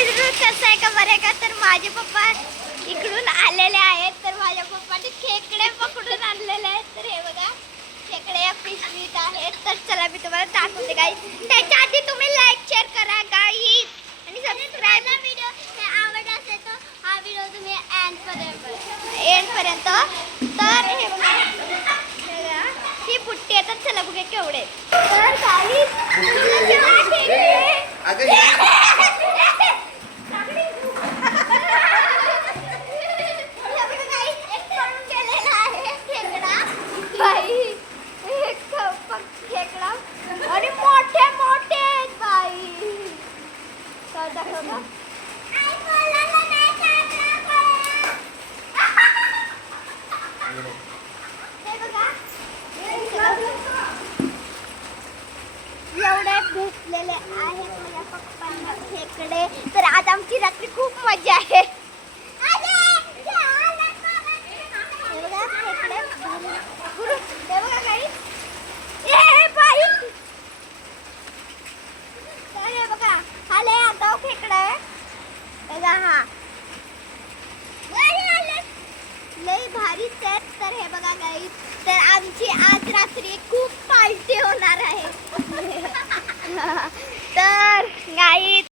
कसं आहे का बरं का, तर माझे पप्पा इकडून आलेले आहेत. तर माझ्या पप्पाने खेकडे पकडून आणलेले आहेत. तर हे बघा खेकडे या पिशवीत आहेत. तर चला मी तुम्हाला दाखवते गाईस. त्याच्या आधी तुम्ही लाईक शेअर करा गाईस आणि सबस्क्राईब. व्हिडिओ आवडला असेल तर हा व्हिडिओ तुम्ही एंड पर्यंत. तर हे बघा ही बुट्टी आहे. तर चला बघूया केवढे. तर गाईस आणि मोठे मोठे बाई दाखव. एवढे भेटलेले आहेत माझ्या पप्पांना खेकडे. तर आज आमची रात्री खूप मजा आहे. लय भारी सेट. तर हे बघा गाईस. तर